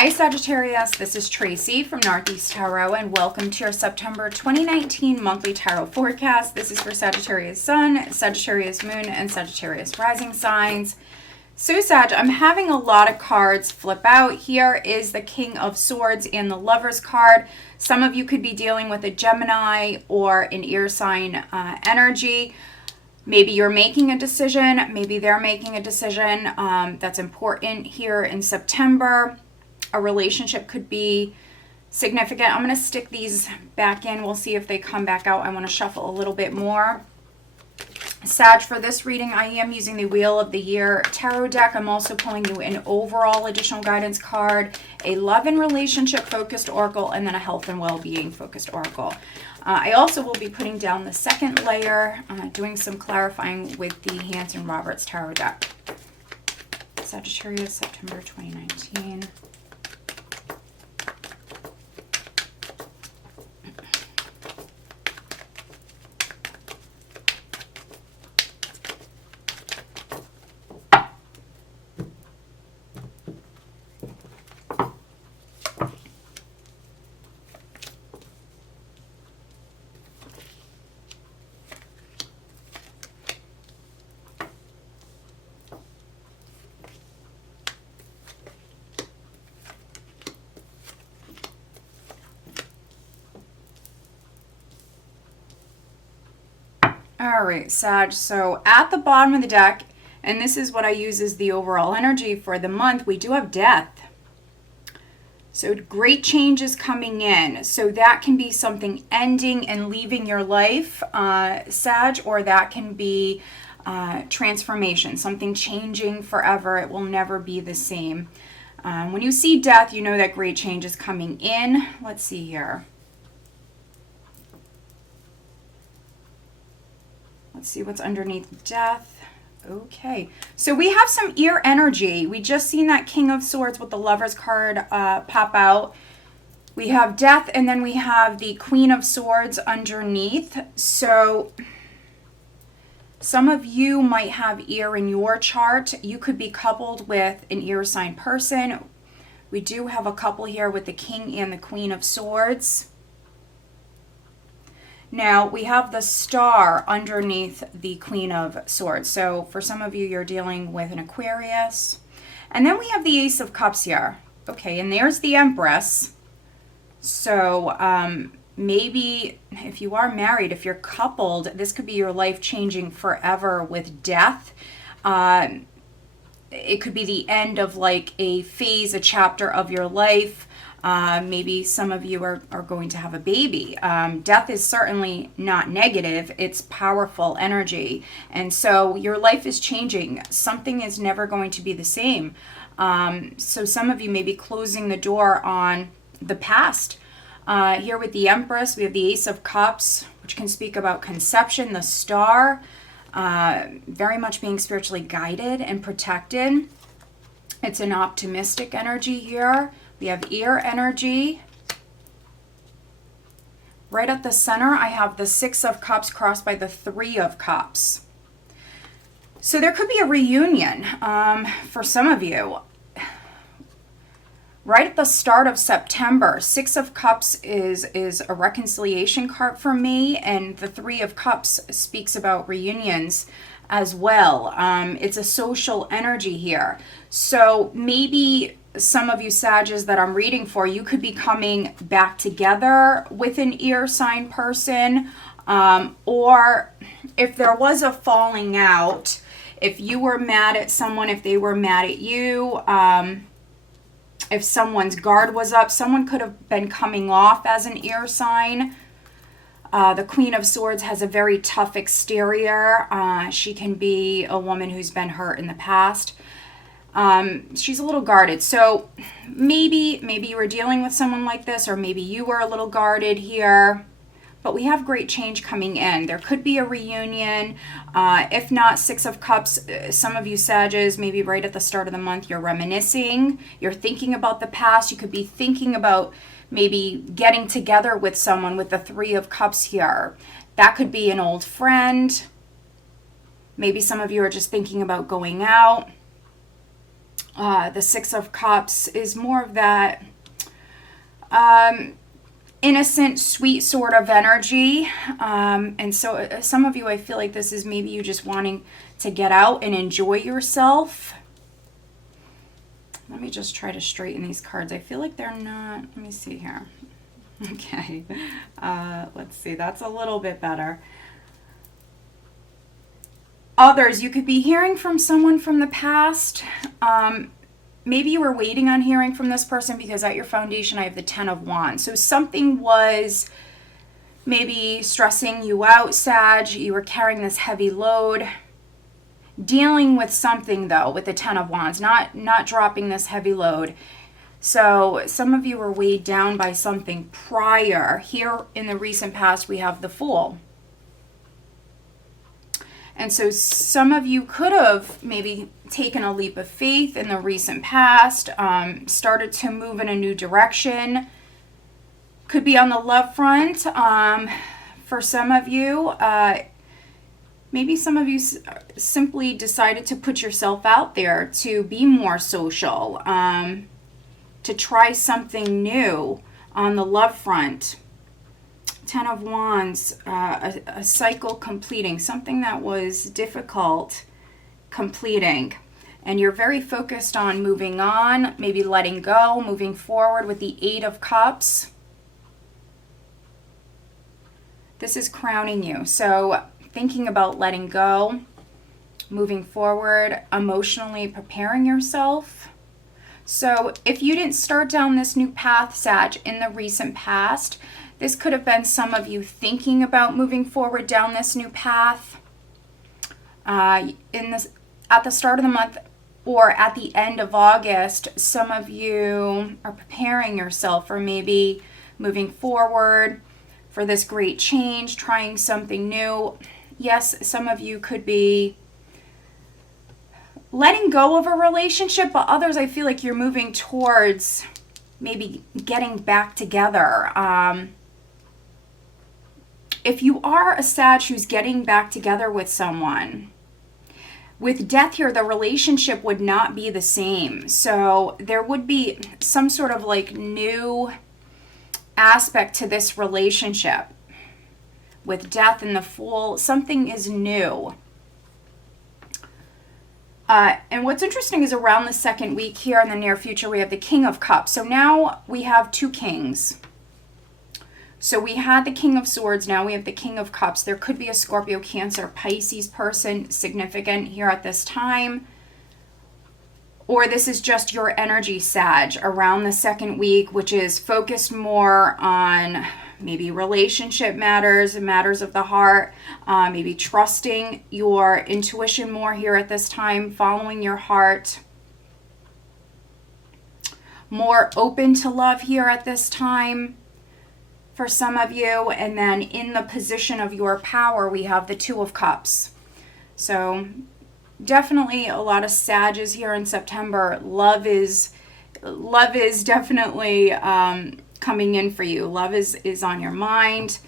Hi Sagittarius, this is Tracy from Northeast Tarot and welcome to your September 2019 monthly tarot forecast. This is for Sagittarius Sun, Sagittarius Moon, and Sagittarius Rising signs. So Sag, I'm having a lot of cards flip out. Here is the King of Swords and the Lover's card. Some of you could be dealing with a Gemini or an air sign energy. Maybe you're making a decision, maybe they're making a decision that's important here in September. A relationship could be significant. I'm going to stick these back in. We'll see if they come back out. I want to shuffle a little bit more. Sag, for this reading, I am using the Wheel of the Year tarot deck. I'm also pulling you an overall additional guidance card, a love and relationship focused oracle, and then a health and well-being focused oracle. I also will be putting down the second layer, doing some clarifying with the Hanson Roberts tarot deck. Sagittarius, September 2019. All right, Sag, so at the bottom of the deck, and this is what I use as the overall energy for the month, we do have death. So great changes coming in. So that can be something ending and leaving your life, Sag, or that can be transformation, something changing forever. It will never be the same. When you see death, you know that great change is coming in. Let's see here. Let's see what's underneath death. Okay, so we have some ear energy. We just seen that King of Swords with the Lover's card pop out. We have death, and then we have the Queen of Swords underneath. So some of you might have ear in your chart. You could be coupled with an ear sign person. We do have a couple here with the King and the Queen of Swords. Now, we have the Star underneath the Queen of Swords. So for some of you, you're dealing with an Aquarius. And then we have the Ace of Cups here. Okay, and there's the Empress. So maybe if you are married, if you're coupled, this could be your life changing forever with death. It could be the end of like a phase, a chapter of your life. Maybe some of you are going to have a baby. Death is certainly not negative. It's powerful energy. And so your life is changing. Something is never going to be the same. So some of you may be closing the door on the past. Here with the Empress, we have the Ace of Cups, which can speak about conception, the Star, very much being spiritually guided and protected. It's an optimistic energy here. We have ear energy. Right at the center, I have the Six of Cups crossed by the Three of Cups. So there could be a reunion for some of you. Right at the start of September, Six of Cups is a reconciliation card for me, and the Three of Cups speaks about reunions as well. It's a social energy here. So maybe some of you Sages that I'm reading for, you could be coming back together with an ear sign person, or if there was a falling out, if you were mad at someone, if they were mad at you, if someone's guard was up, someone could have been coming off as an ear sign. The Queen of Swords has a very tough exterior. She can be a woman who's been hurt in the past. She's a little guarded. So maybe you were dealing with someone like this, or maybe you were a little guarded here. But we have great change coming in. There could be a reunion. If not, Six of Cups, some of you Sages, maybe right at the start of the month, you're reminiscing. You're thinking about the past. You could be thinking about maybe getting together with someone with the Three of Cups here. That could be an old friend. Maybe some of you are just thinking about going out. The Six of Cups is more of that innocent, sweet sort of energy. And so some of you, I feel like this is maybe you just wanting to get out and enjoy yourself. Let me just try to straighten these cards. I feel like they're not, let me see here. Okay, let's see, that's a little bit better. Others, you could be hearing from someone from the past. Maybe you were waiting on hearing from this person because at your foundation I have the Ten of Wands. So something was maybe stressing you out, Sag. You were carrying this heavy load. Dealing with something though with the Ten of Wands, not dropping this heavy load. So some of you were weighed down by something prior. Here in the recent past we have the Fool. And so some of you could have maybe taken a leap of faith in the recent past, started to move in a new direction. Could be on the love front. For some of you, maybe some of you simply decided to put yourself out there to be more social, to try something new on the love front. Ten of Wands, a cycle completing, something that was difficult completing. And you're very focused on moving on, maybe letting go, moving forward with the Eight of Cups. This is crowning you. So thinking about letting go, moving forward, emotionally preparing yourself. So if you didn't start down this new path, Sag, in the recent past, this could have been some of you thinking about moving forward down this new path at the start of the month or at the end of August. Some of you are preparing yourself for maybe moving forward for this great change, trying something new. Yes, some of you could be letting go of a relationship, but others, I feel like you're moving towards maybe getting back together. If you are a Sag who's getting back together with someone, with death here, the relationship would not be the same. So there would be some sort of like new aspect to this relationship. With death and the Fool, something is new. And what's interesting is around the second week here in the near future, we have the King of Cups. So now we have two kings. So we had the King of Swords, now we have the King of Cups. There could be a Scorpio, Cancer, Pisces person significant here at this time. Or this is just your energy, Sag, around the second week, which is focused more on maybe relationship matters, matters of the heart, maybe trusting your intuition more here at this time, following your heart. More open to love here at this time for some of you. And then in the position of your power, we have the Two of Cups. So definitely a lot of Sages here in September. Love is definitely coming in for you. Love is on your mind.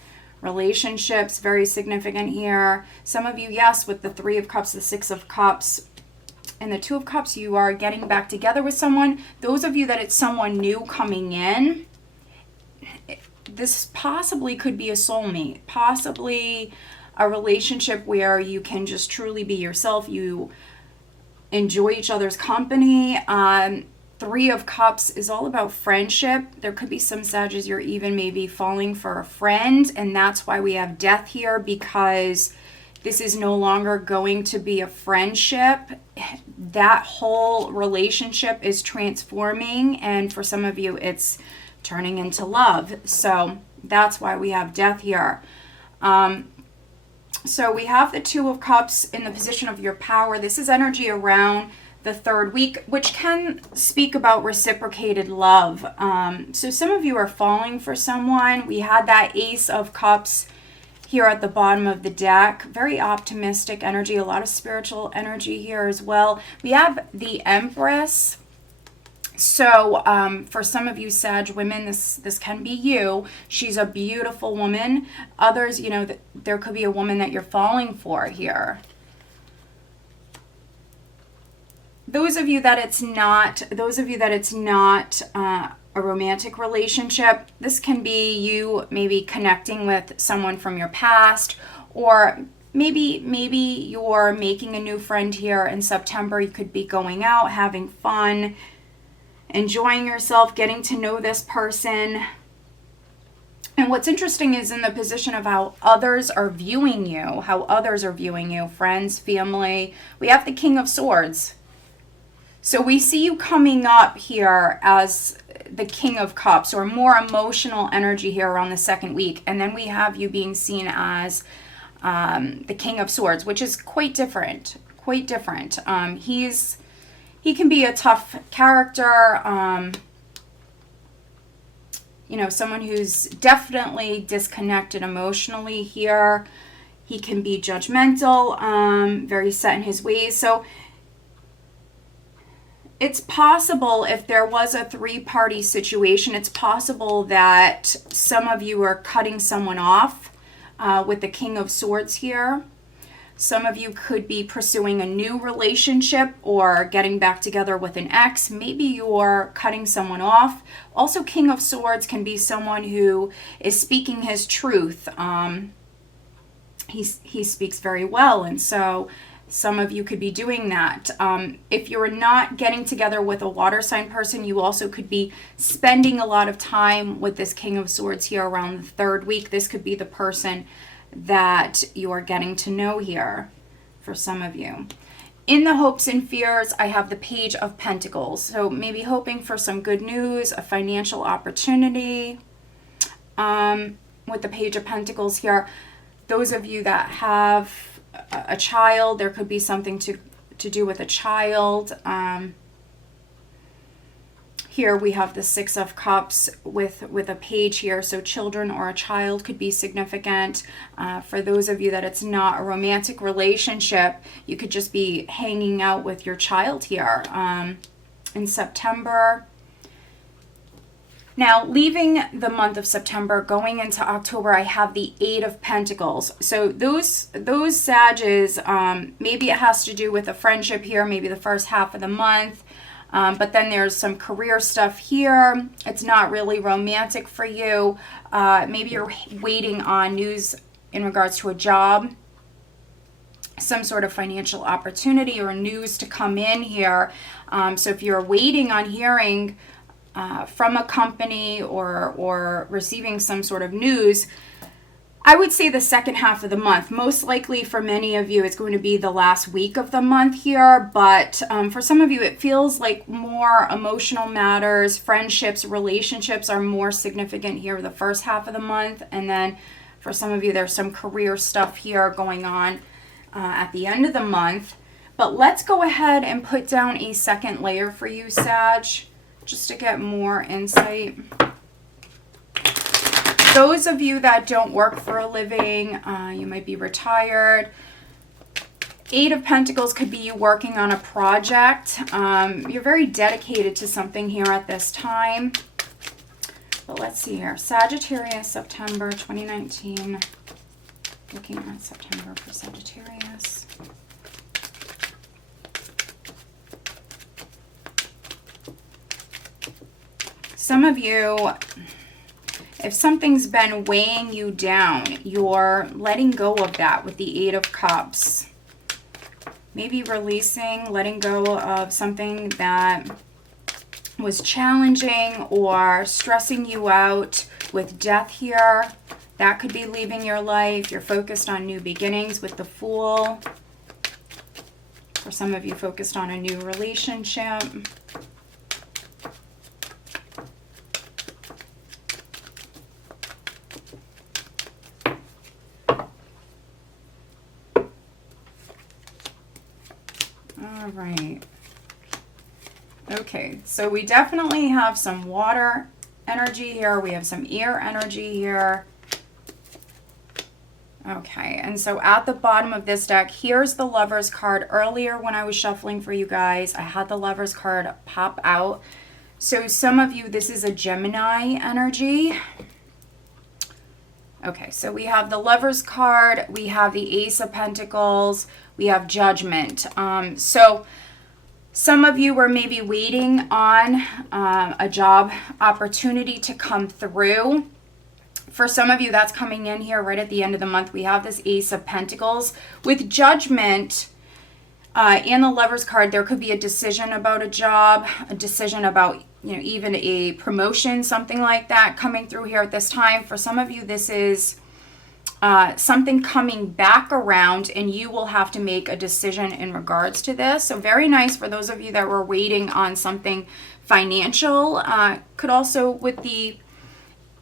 Relationships, very significant here. Some of you, yes, with the Three of Cups, the Six of Cups, and the Two of Cups, you are getting back together with someone. Those of you that it's someone new coming in, this possibly could be a soulmate, possibly a relationship where you can just truly be yourself. You enjoy each other's company. Three of Cups is all about friendship. There could be some Sages you're even maybe falling for a friend, and that's why we have death here, because this is no longer going to be a friendship. That whole relationship is transforming, and for some of you it's turning into love. So that's why we have death here. So we have the Two of Cups in the position of your power. This is energy around the third week, which can speak about reciprocated love. So some of you are falling for someone. We had that Ace of Cups here at the bottom of the deck. Very optimistic energy, a lot of spiritual energy here as well. We have the Empress. So for some of you Sag women, this can be you. She's a beautiful woman. Others, you know, there could be a woman that you're falling for here. those of you that it's not, a romantic relationship, this can be you maybe connecting with someone from your past, or maybe you're making a new friend here in September. You could be going out, having fun, enjoying yourself, getting to know this person. And what's interesting is in the position of how others are viewing you, friends, family. We have the King of Swords. So we see you coming up here as the King of Cups, or more emotional energy here around the second week. And then we have you being seen as the King of Swords, which is quite different. He can be a tough character, someone who's definitely disconnected emotionally here. He can be judgmental, very set in his ways. So it's possible, if there was a three-party situation, it's possible that some of you are cutting someone off with the King of Swords here. Some of you could be pursuing a new relationship or getting back together with an ex. Maybe you're cutting someone off. Also, King of Swords can be someone who is speaking his truth. He speaks very well, and so some of you could be doing that. If you're not getting together with a water sign person, you also could be spending a lot of time with this King of Swords here around the third week. This could be the person that you are getting to know here for some of you. In the hopes and fears, I have the Page of Pentacles. So maybe hoping for some good news, a financial opportunity. With the Page of Pentacles here, those of you that have a child, there could be something to do with a child. Here we have the Six of Cups with a page here, so children or a child could be significant. For those of you that it's not a romantic relationship, you could just be hanging out with your child here in September. Now, leaving the month of September, going into October, I have the Eight of Pentacles. So those Sages, maybe it has to do with a friendship here, maybe the first half of the month. But then there's some career stuff here. It's not really romantic for you. Maybe you're waiting on news in regards to a job, some sort of financial opportunity or news to come in here. So if you're waiting on hearing from a company or receiving some sort of news, I would say the second half of the month. Most likely for many of you, it's going to be the last week of the month here. But for some of you, it feels like more emotional matters, friendships, relationships are more significant here the first half of the month. And then for some of you, there's some career stuff here going on at the end of the month. But let's go ahead and put down a second layer for you, Sag, just to get more insight. Those of you that don't work for a living, you might be retired. Eight of Pentacles could be you working on a project. You're very dedicated to something here at this time. But let's see here. Sagittarius, September 2019. Looking at September for Sagittarius. Some of you, if something's been weighing you down, you're letting go of that with the Eight of Cups. Maybe releasing, letting go of something that was challenging or stressing you out with death here. That could be leaving your life. You're focused on new beginnings with the Fool. For some of you, focused on a new relationship. All right. Okay, so we definitely have some water energy here. We have some air energy here. Okay, and so at the bottom of this deck, here's the Lover's card. Earlier when I was shuffling for you guys, I had the Lover's card pop out. So some of you, this is a Gemini energy. Okay, so we have the Lover's card, we have the Ace of Pentacles, we have Judgment. So Some of you are maybe waiting on a job opportunity to come through. For some of you, that's coming in here right at the end of the month. We have this Ace of Pentacles. With Judgment and the Lover's card, there could be a decision about a job, a decision about, even a promotion, something like that coming through here at this time. For some of you, this is something coming back around, and you will have to make a decision in regards to this. So very nice for those of you that were waiting on something financial. Could also, with the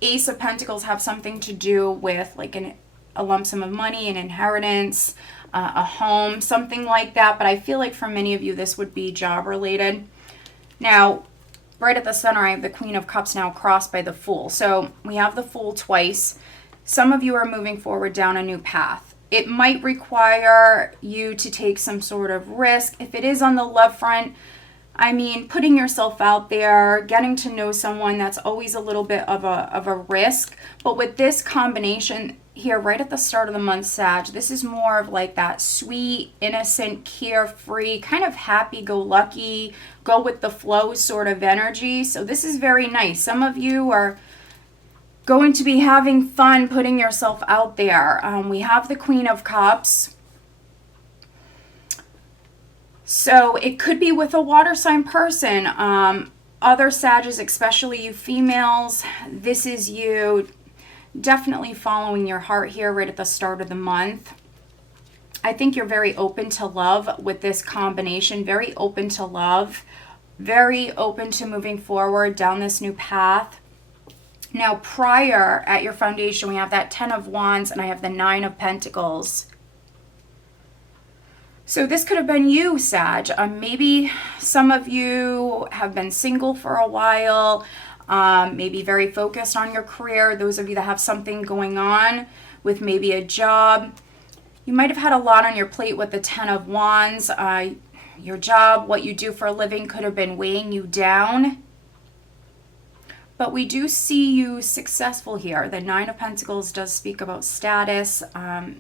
Ace of Pentacles, have something to do with like a lump sum of money, an inheritance, a home, something like that. But I feel like for many of you, this would be job related. Now, right at the center, I have the Queen of Cups now crossed by the Fool. So we have the Fool twice. Some of you are moving forward down a new path. It might require you to take some sort of risk. If it is on the love front, I mean, putting yourself out there, getting to know someone, that's always a little bit of a risk. But with this combination here, right at the start of the month, Sag, this is more of like that sweet, innocent, carefree, kind of happy-go-lucky, go with the flow sort of energy. So this is very nice. Some of you are going to be having fun putting yourself out there. We have the Queen of Cups. So it could be with a water sign person. Other Sages, especially you females, this is you definitely following your heart here right at the start of the month. I think you're very open to love with this combination, very open to love, very open to moving forward down this new path. Now, prior at your foundation, we have that 10 of Wands and I have the 9 of Pentacles. So this could have been you, Sag. Maybe some of you have been single for a while, maybe very focused on your career. Those of you that have something going on with maybe a job, you might have had a lot on your plate with the 10 of Wands. Your job, what you do for a living could have been weighing you down. But we do see you successful here. The 9 of Pentacles does speak about status,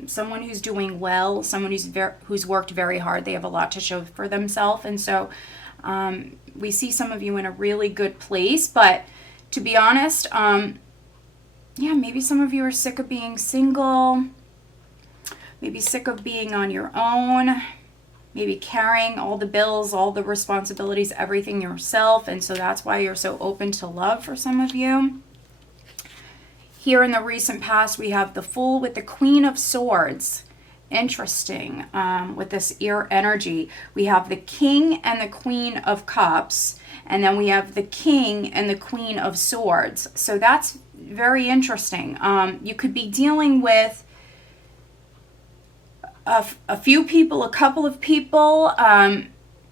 someone who's doing well, someone who's worked very hard. They have a lot to show for themselves. And so we see some of you in a really good place. But to be honest, maybe some of you are sick of being single, maybe sick of being on your own, maybe carrying all the bills, all the responsibilities, everything yourself. And so that's why you're so open to love for some of you. Here in the recent past, we have the Fool with the Queen of Swords. Interesting with this ear energy. We have the King and the Queen of Cups. And then we have the King and the Queen of Swords. So that's very interesting. You could be dealing with a few people, a couple of people,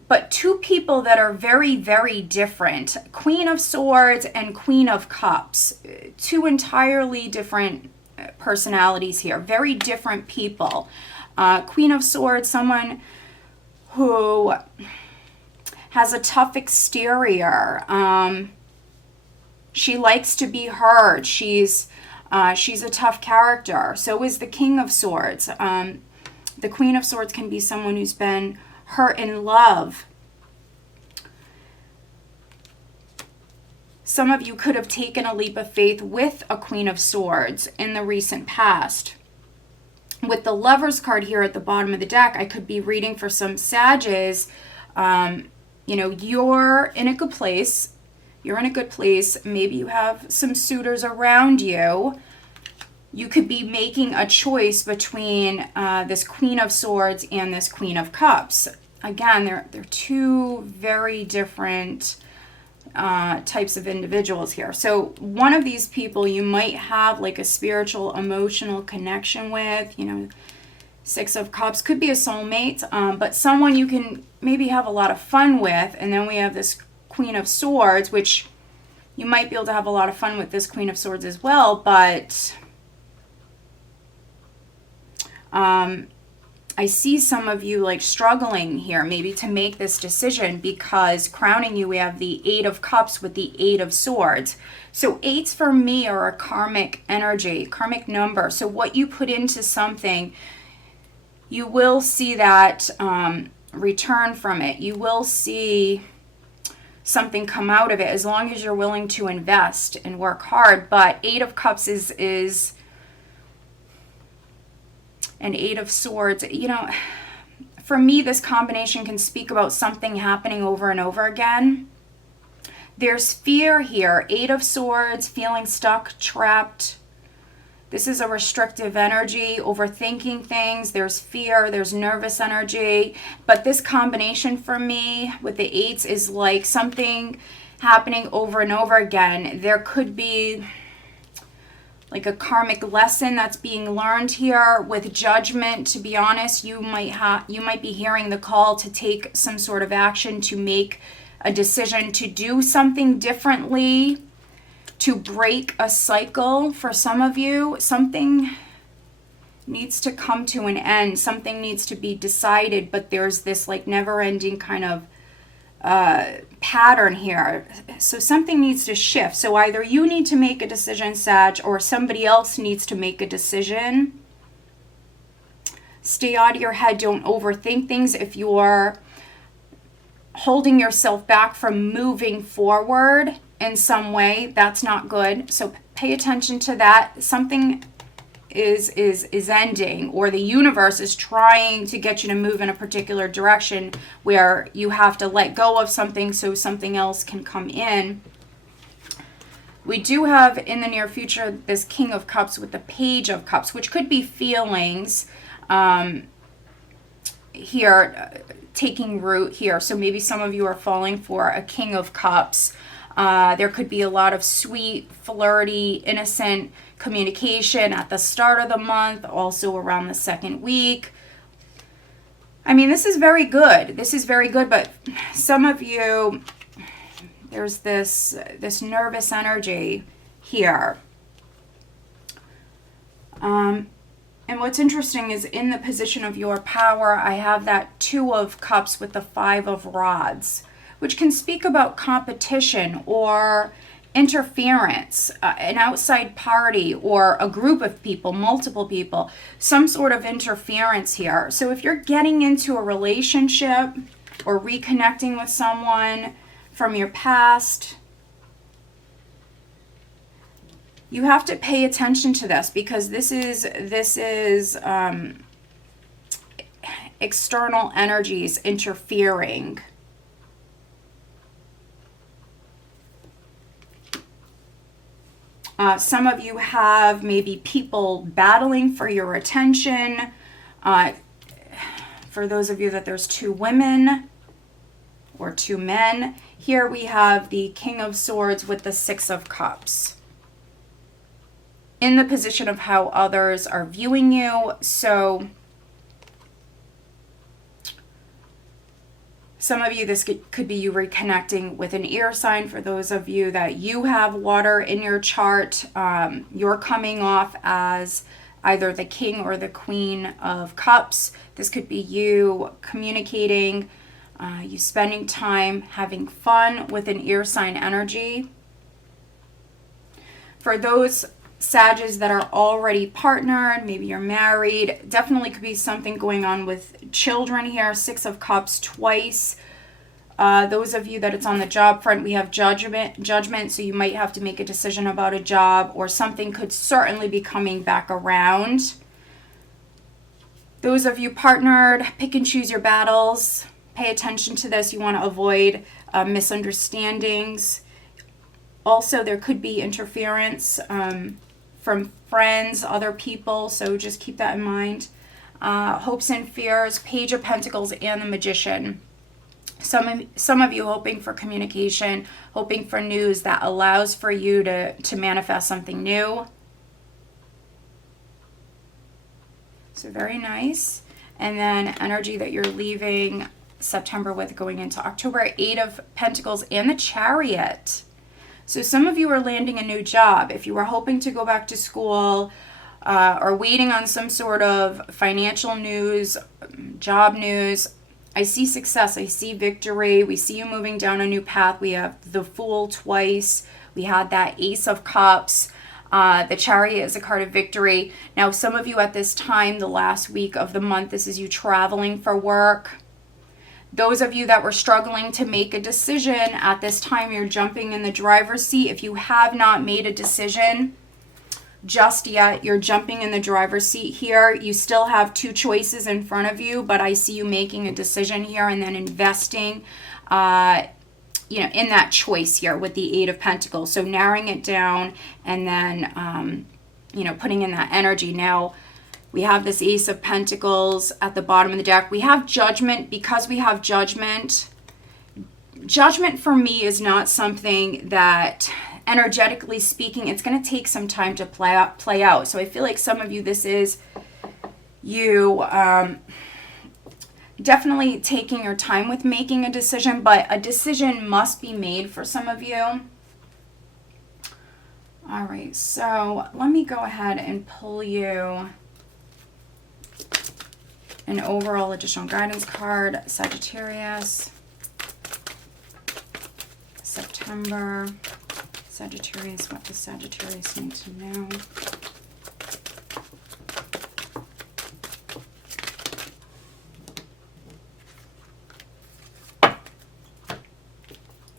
but two people that are very, very different. Queen of Swords and Queen of Cups. Two entirely different personalities here. Very different people. Queen of Swords, someone who has a tough exterior. She likes to be heard. She's a tough character. So is the King of Swords. The Queen of Swords can be someone who's been hurt in love. Some of you could have taken a leap of faith with a Queen of Swords in the recent past. With the Lover's card here at the bottom of the deck, I could be reading for some Sages. You're in a good place. You're in a good place. Maybe you have some suitors around you. You could be making a choice between this Queen of Swords and this Queen of Cups. Again, they're two very different types of individuals here. So one of these people you might have like a spiritual, emotional connection with. 6 of Cups could be a soulmate, but someone you can maybe have a lot of fun with. And then we have this Queen of Swords, which you might be able to have a lot of fun with this Queen of Swords as well, but I see some of you like struggling here maybe to make this decision, because crowning you, we have the 8 of Cups with the 8 of Swords. So 8s for me are a karmic energy, karmic number. So what you put into something, you will see that return from it. You will see something come out of it as long as you're willing to invest and work hard. But 8 of Cups is an 8 of Swords. You know, for me, this combination can speak about something happening over and over again. There's fear here. 8 of Swords, feeling stuck, trapped. This is a restrictive energy, overthinking things. There's fear, there's nervous energy. But this combination for me with the 8s is like something happening over and over again. There could be like a karmic lesson that's being learned here with Judgment. To be honest, you might be hearing the call to take some sort of action, to make a decision, to do something differently, to break a cycle. For some of you, something needs to come to an end. Something needs to be decided, but there's this like never-ending kind of pattern here. So something needs to shift. So either you need to make a decision, Sag, or somebody else needs to make a decision. Stay out of your head. Don't overthink things. If you're holding yourself back from moving forward in some way, that's not good. So pay attention to that. Something is ending, or the universe is trying to get you to move in a particular direction where you have to let go of something so something else can come in. We do have in the near future this King of Cups with the Page of Cups, which could be feelings here taking root here. So maybe some of you are falling for a King of Cups. There could be a lot of sweet, flirty, innocent communication at the start of the month, also around the second week. I mean, this is very good. This is very good, but some of you, there's this nervous energy here. And what's interesting is in the position of your power, I have that 2 of Cups with the 5 of Rods, which can speak about competition or interference, an outside party or a group of people, multiple people, some sort of interference here. So if you're getting into a relationship or reconnecting with someone from your past, you have to pay attention to this, because this is external energies interfering. Some of you have maybe people battling for your attention. For those of you that there's 2 women or 2 men. Here we have the King of Swords with the 6 of Cups, in the position of how others are viewing you. So some of you, this could be you reconnecting with an air sign. For those of you that you have water in your chart, you're coming off as either the King or the Queen of Cups. This could be you communicating, you spending time having fun with an air sign energy. For those Sages that are already partnered, maybe you're married, definitely could be something going on with children here. 6 of Cups twice. Those of you that it's on the job front, we have judgment, so you might have to make a decision about a job, or something could certainly be coming back around. Those of you partnered, pick and choose your battles. Pay attention to this. You want to avoid misunderstandings. Also, there could be interference from friends, other people, so just keep that in mind. Hopes and fears, Page of Pentacles, and the Magician. Some of you hoping for communication, hoping for news that allows for you to manifest something new. So very nice. And then energy that you're leaving September with, going into October, 8 of Pentacles and the Chariot. So some of you are landing a new job. If you were hoping to go back to school or waiting on some sort of financial news, job news, I see success. I see victory. We see you moving down a new path. We have the Fool twice. We had that Ace of Cups. The Chariot is a card of victory. Now, some of you at this time, the last week of the month, this is you traveling for work. Those of you that were struggling to make a decision at this time, you're jumping in the driver's seat. If you have not made a decision just yet, you're jumping in the driver's seat here. You still have 2 choices in front of you, but I see you making a decision here and then investing in that choice here with the 8 of Pentacles. So narrowing it down and then, putting in that energy. Now, we have this Ace of Pentacles at the bottom of the deck. We have Judgment. Because we have Judgment, Judgment for me is not something that, energetically speaking, it's going to take some time to play out. So I feel like some of you, this is you definitely taking your time with making a decision, but a decision must be made for some of you. All right, so let me go ahead and pull you an overall additional guidance card. Sagittarius, September. Sagittarius, what does Sagittarius need to know?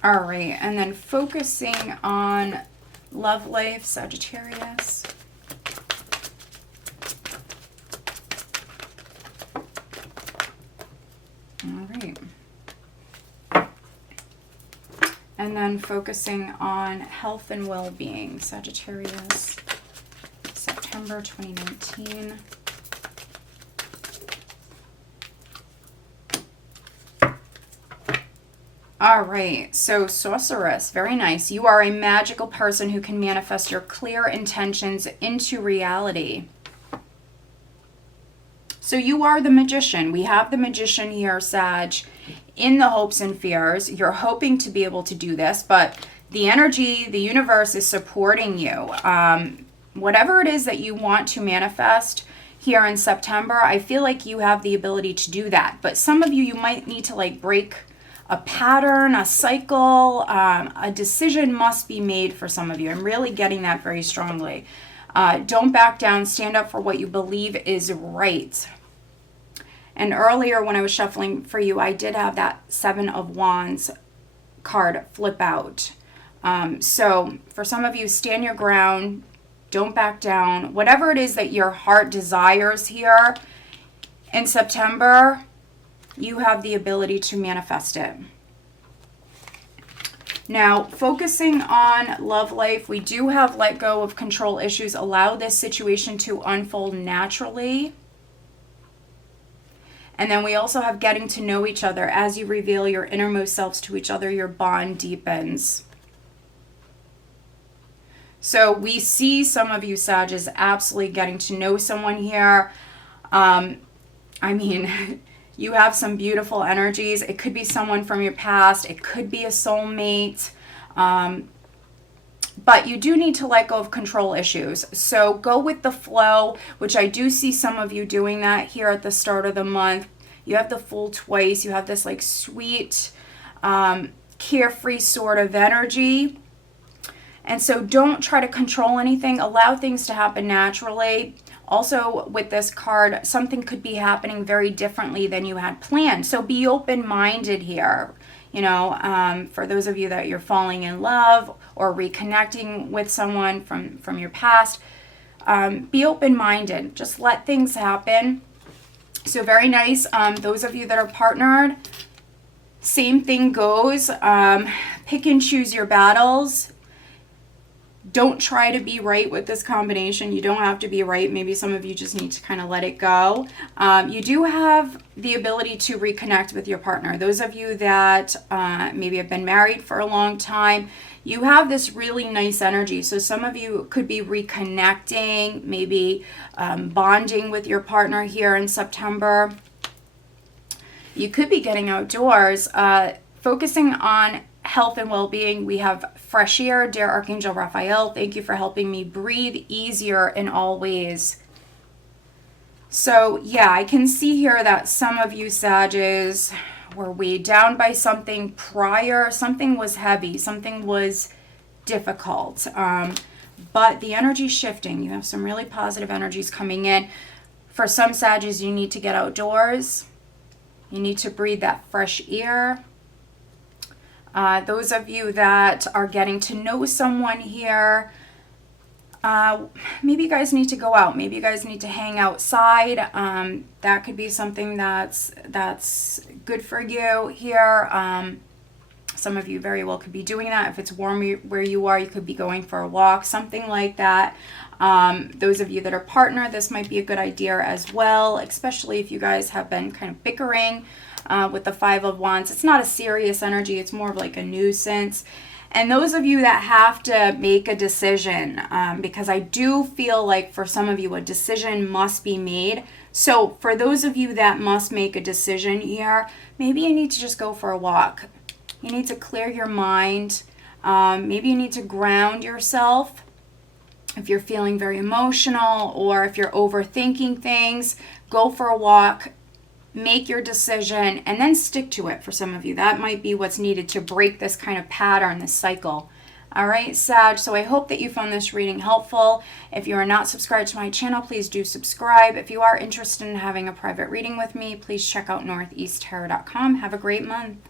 All right, and then focusing on love life, Sagittarius. All right. And then focusing on health and well-being, Sagittarius, September 2019. All right, so Sorceress, very nice. You are a magical person who can manifest your clear intentions into reality. So you are the magician. We have the magician here, Sag, in the hopes and fears. You're hoping to be able to do this, but the energy, the universe is supporting you. Whatever it is that you want to manifest here in September, I feel like you have the ability to do that. But some of you, you might need to like break a pattern, a cycle. A decision must be made for some of you. I'm really getting that very strongly. Don't back down. Stand up for what you believe is right. And earlier when I was shuffling for you, I did have that 7 of Wands card flip out. So for some of you, stand your ground. Don't back down. Whatever it is that your heart desires here in September, you have the ability to manifest it. Now, focusing on love life, we do have let go of control issues. Allow this situation to unfold naturally. And then we also have getting to know each other. As you reveal your innermost selves to each other, your bond deepens. So we see some of you, Sag, is absolutely getting to know someone here. I mean, you have some beautiful energies. It could be someone from your past. It could be a soulmate. But you do need to let go of control issues. So go with the flow, which I do see some of you doing that here at the start of the month. You have the Fool twice. You have this like sweet, carefree sort of energy. And so don't try to control anything. Allow things to happen naturally. Also, with this card, something could be happening very differently than you had planned. So be open-minded here. You know, for those of you that you're falling in love or reconnecting with someone from your past, be open-minded. Just let things happen. So very nice. Those of you that are partnered, same thing goes. Pick and choose your battles. Don't try to be right with this combination. You don't have to be right. Maybe some of you just need to kind of let it go. You do have the ability to reconnect with your partner. Those of you that maybe have been married for a long time, you have this really nice energy. So some of you could be reconnecting, maybe bonding with your partner here in September. You could be getting outdoors, focusing on health and well-being. We have fresh air. Dear Archangel Raphael, thank you for helping me breathe easier in all ways. So yeah, I can see here that some of you Sages were weighed down by something prior. Something was heavy. Something was difficult. But the energy's shifting. You have some really positive energies coming in. For some Sages, you need to get outdoors. You need to breathe that fresh air. Those of you that are getting to know someone here, maybe you guys need to go out. Maybe you guys need to hang outside. That could be something that's good for you here. Some of you very well could be doing that. If it's warm where you are, you could be going for a walk, something like that. Those of you that are partner, this might be a good idea as well, especially if you guys have been kind of bickering with the Five of Wands. It's not a serious energy. It's more of like a nuisance. And those of you that have to make a decision, because I do feel like for some of you, a decision must be made. So for those of you that must make a decision here, maybe you need to just go for a walk. You need to clear your mind. Maybe you need to ground yourself. If you're feeling very emotional or if you're overthinking things, go for a walk, make your decision, and then stick to it for some of you. That might be what's needed to break this kind of pattern, this cycle. All right, Sag, so I hope that you found this reading helpful. If you are not subscribed to my channel, please do subscribe. If you are interested in having a private reading with me, please check out northeasttarot.com. Have a great month.